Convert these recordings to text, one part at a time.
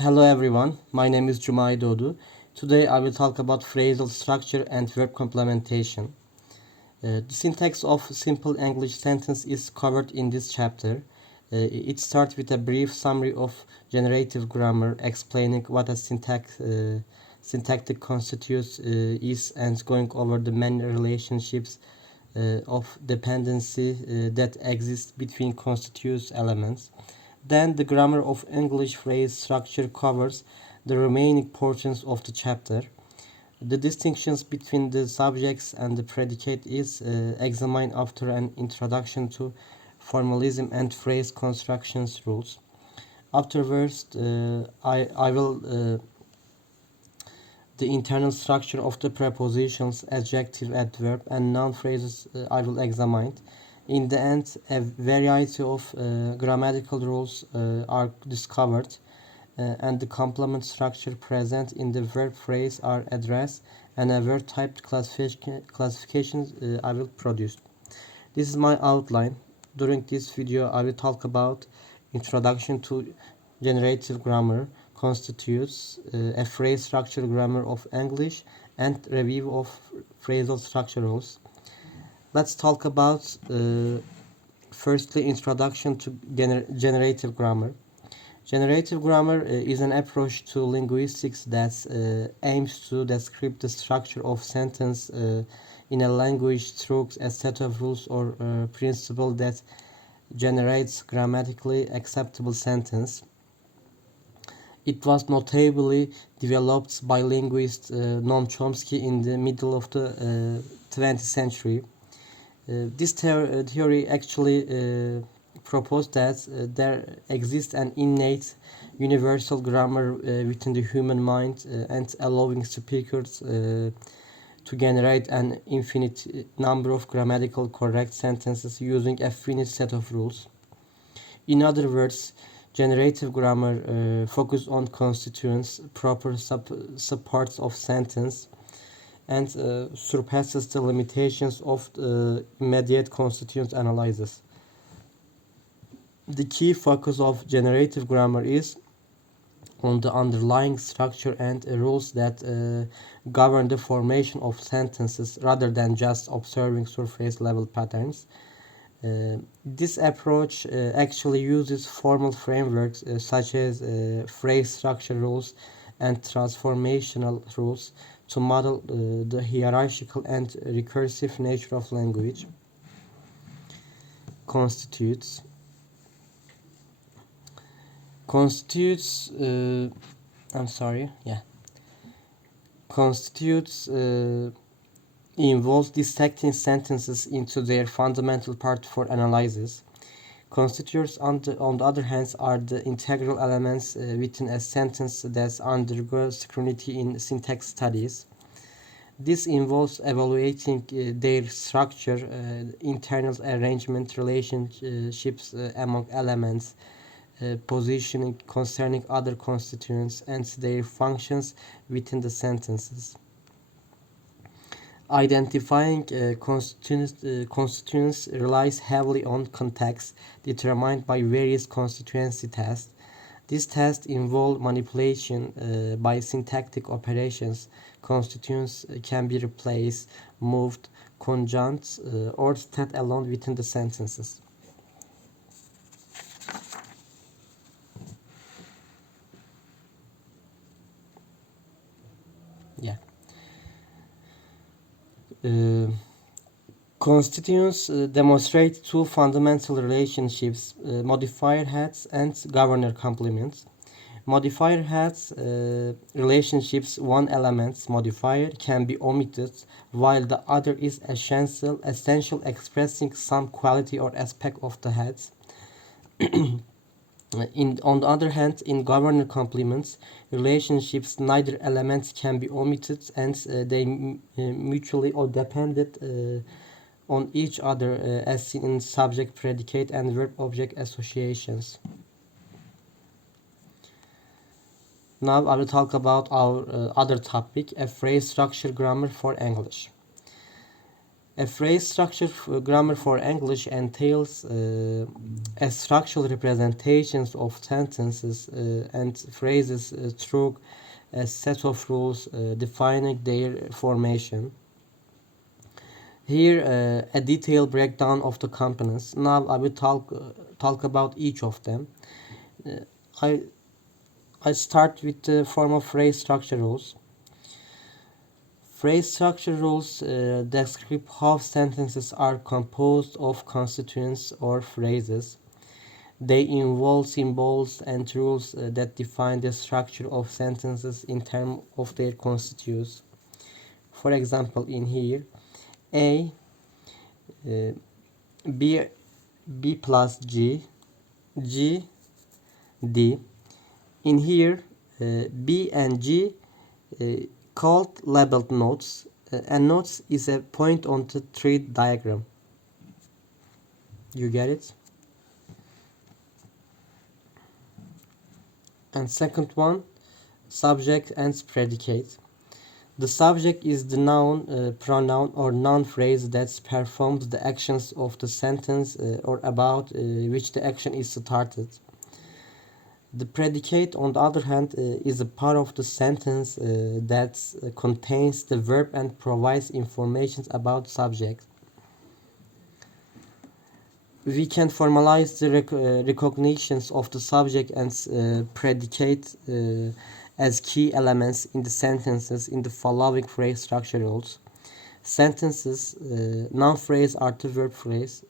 Hello everyone, my name is Cuma Aydoğdu. Today I will talk about phrasal structure and verb complementation. The syntax of simple English sentence is covered in this chapter. It starts with a brief summary of generative grammar, explaining what a syntactic constitutes is, and going over the many relationships of dependency that exist between constituents elements. Then the grammar of English phrase structure covers the remaining portions of the chapter. The distinctions between the subjects and the predicate is examined after an introduction to formalism and phrase constructions rules. Afterwards, I will the internal structure of the prepositions, adjective, adverb, and noun phrases I will examine. In the end, a variety of grammatical rules are discovered, and the complement structure present in the verb phrase are addressed, and a word type classifications I will produce. This is my outline. During this video, I will talk about introduction to generative grammar, constitutes a phrase structure grammar of English, and review of phrasal structure rules. Let's talk about firstly introduction to generative grammar. Generative grammar is an approach to linguistics that aims to describe the structure of sentence in a language through a set of rules or principle that generates grammatically acceptable sentence. It was notably developed by linguist Noam Chomsky in the middle of the 20th century. This theory actually proposed that there exists an innate universal grammar within the human mind and allowing speakers to generate an infinite number of grammatical correct sentences using a finite set of rules. In other words, generative grammar focuses on constituents, proper subparts of sentence, and surpasses the limitations of immediate constituent analysis. The key focus of generative grammar is on the underlying structure and rules that govern the formation of sentences rather than just observing surface level patterns. This approach actually uses formal frameworks such as phrase structure rules and transformational rules to model the hierarchical and recursive nature of language. Constitutes constitutes involves dissecting sentences into their fundamental part for analysis. Constituents, on the other hand, are the integral elements within a sentence that undergo scrutiny in syntax studies. This involves evaluating their structure, internal arrangement, relationships among elements, positioning concerning other constituents, and their functions within the sentences. Identifying constituents relies heavily on context determined by various constituency tests. These tests involve manipulation by syntactic operations. Constituents can be replaced, moved, conjunct, or stand alone within the sentences. Constituents demonstrate two fundamental relationships, modifier heads and governor complements. Modifier heads relationships, one element's modifier can be omitted while the other is essential expressing some quality or aspect of the heads. On the other hand, in governor complements relationships, neither element can be omitted and they mutually or dependent on each other as seen in subject, predicate, and verb-object associations. Now I will talk about our other topic, a phrase structure grammar for English. A phrase structure grammar for English entails a structural representations of sentences and phrases through a set of rules defining their formation. Here, a detailed breakdown of the components. Now I will talk about each of them. I start with the form of phrase structure rules. Phrase structure rules describe how sentences are composed of constituents or phrases. They involve symbols and rules that define the structure of sentences in terms of their constituents. For example, in here, A, B plus G, G, D. In here, B and G called labeled nodes, and nodes is a point on the tree diagram. You get it? And second one, subject and predicate. The subject is the noun, pronoun or noun phrase that performs the actions of the sentence or about which the action is started. The predicate, on the other hand, is a part of the sentence that contains the verb and provides information about subject. We can formalize the recognitions of the subject and predicate as key elements in the sentences in the following phrase structure rules. Sentences, noun phrase artı verb phrase.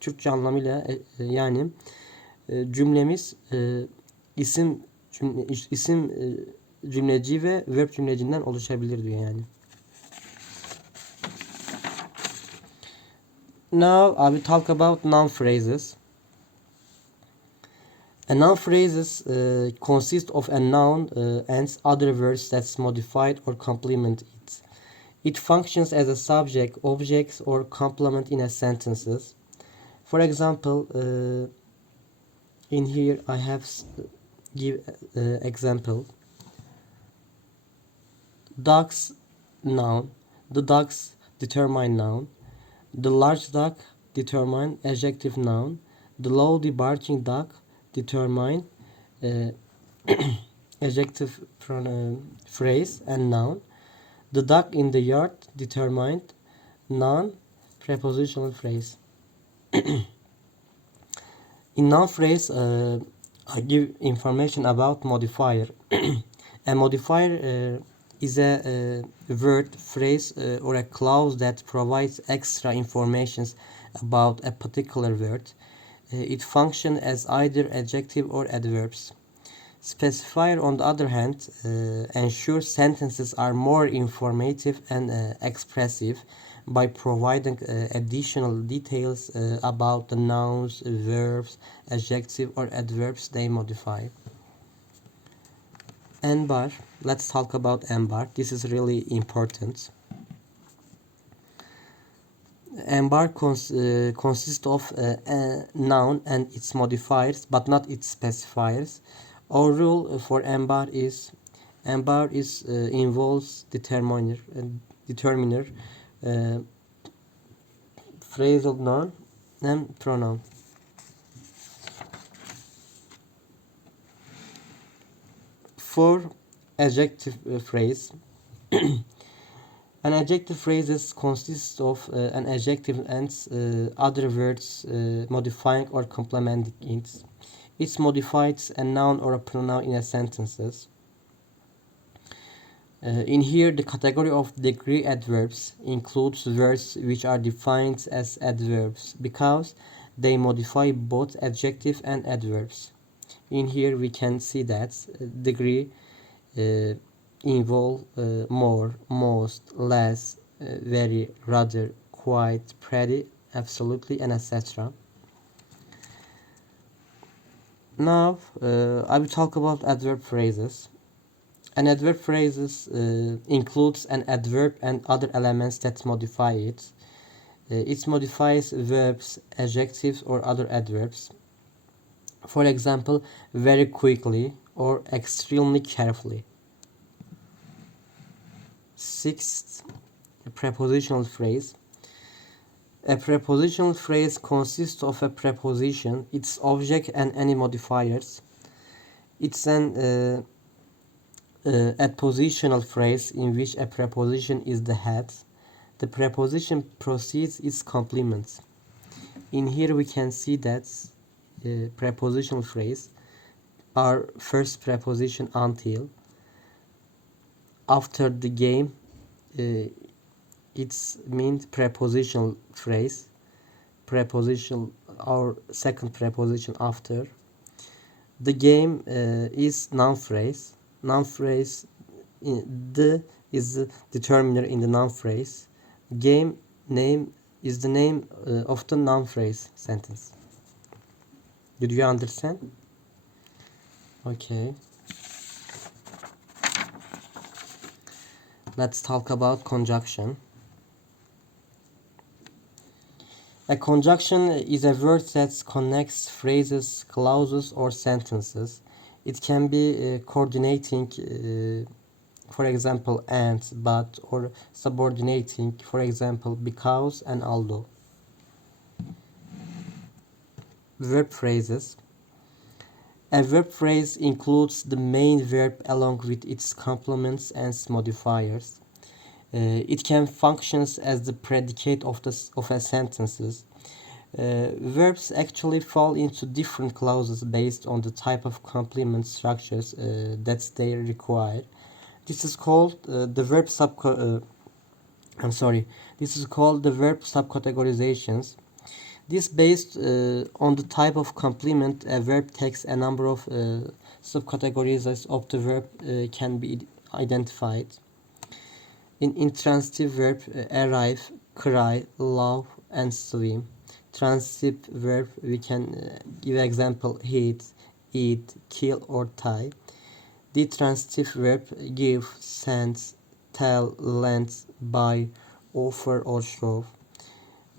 Türkçe anlamıyla yani cümlemiz isim cümleci ve verb cümlecinden oluşabilir diyor yani. Now I will talk about noun phrases. A noun phrases consist of a noun and other words that's modified or complement it. It functions as a subject, object, or complement in a sentences. For example, in here I have give example. Dogs, noun. The dogs determine noun. The large dog determine adjective noun. The loudly barking dog determine adjective phrase and noun. The dog in the yard determined noun prepositional phrase. In noun phrase, I give information about modifier. A modifier is a word, phrase, or a clause that provides extra information about a particular word. It functions as either adjective or adverbs. Specifier, on the other hand, ensures sentences are more informative and expressive by providing additional details about the nouns, verbs, adjectives, or adverbs they modify. N bar. Let's talk about N bar. This is really important. N bar consists of a noun and its modifiers, but not its specifiers. Our rule for N bar is involves determiner, phrasal noun, and pronoun. For adjective phrase, an adjective phrase consists of an adjective and other words modifying or complementing it. It modifies a noun or a pronoun in a sentences. In here, the category of degree adverbs includes words which are defined as adverbs because they modify both adjective and adverbs. In here, we can see that degree involve more, most, less, very, rather, quite, pretty, absolutely, and etc. Now, I will talk about adverb phrases. An adverb phrases includes an adverb and other elements that modify it. It modifies verbs, adjectives, or other adverbs. For example, very quickly or extremely carefully. Sixth, a prepositional phrase. A prepositional phrase consists of a preposition, its object, and any modifiers. It's an adpositional phrase in which a preposition is the head. The preposition precedes its complement. In here we can see that prepositional phrase, our first preposition until, after the game, it's means prepositional phrase, prepositional, our second preposition after. The game is noun phrase. Noun phrase, the is the determiner in the noun phrase. Game name is the name of the noun phrase sentence. Did you understand? Okay. Let's talk about conjunction. A conjunction is a word that connects phrases, clauses, or sentences. It can be coordinating, for example, and, but, or subordinating, for example, because and although. Verb phrases. A verb phrase includes the main verb along with its complements and modifiers. It can function as the predicate of a sentences. Verbs actually fall into different clauses based on the type of complement structures that they require. This is called the verb This is called the verb subcategorizations. This based on the type of complement a verb takes, a number of subcategories of the verb can be identified. In intransitive verb, arrive, cry, love, and swim. Transitive verb, we can give example, hit, eat, kill, or tie. The transitive verb, give, send, tell, lend, buy, offer, or show.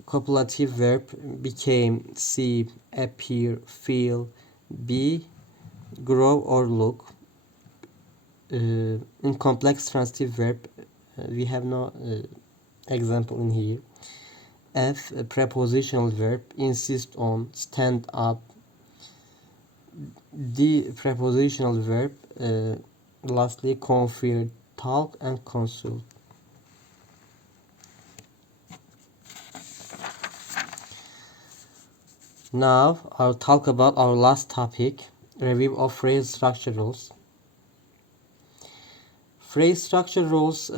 Copulative verb, became, see, appear, feel, be, grow, or look. In complex transitive verb, we have no example in here. F, a prepositional verb, insist on, stand up. D, prepositional verb, lastly, confer, talk, and consult. Now I'll talk about our last topic, review of phrase structure rules. Phrase structure rules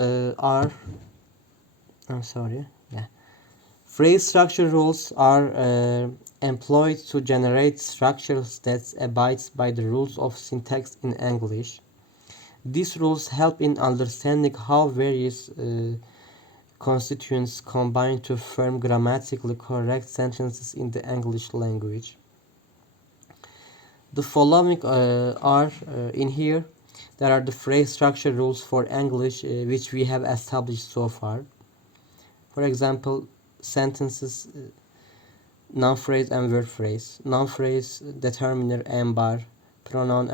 Phrase structure rules are employed to generate structures that abide by the rules of syntax in English. These rules help in understanding how various constituents combine to form grammatically correct sentences in the English language. The following are in here. There are the phrase structure rules for English which we have established so far. For example, sentences, noun phrase and verb phrase. Noun phrase, determiner, am, bar, pronoun,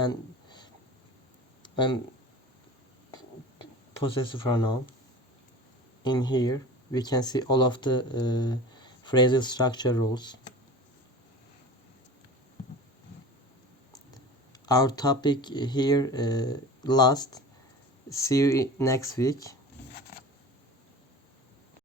and possessive pronoun. In here we can see all of the phrasal structure rules. Our topic here last. See you next week.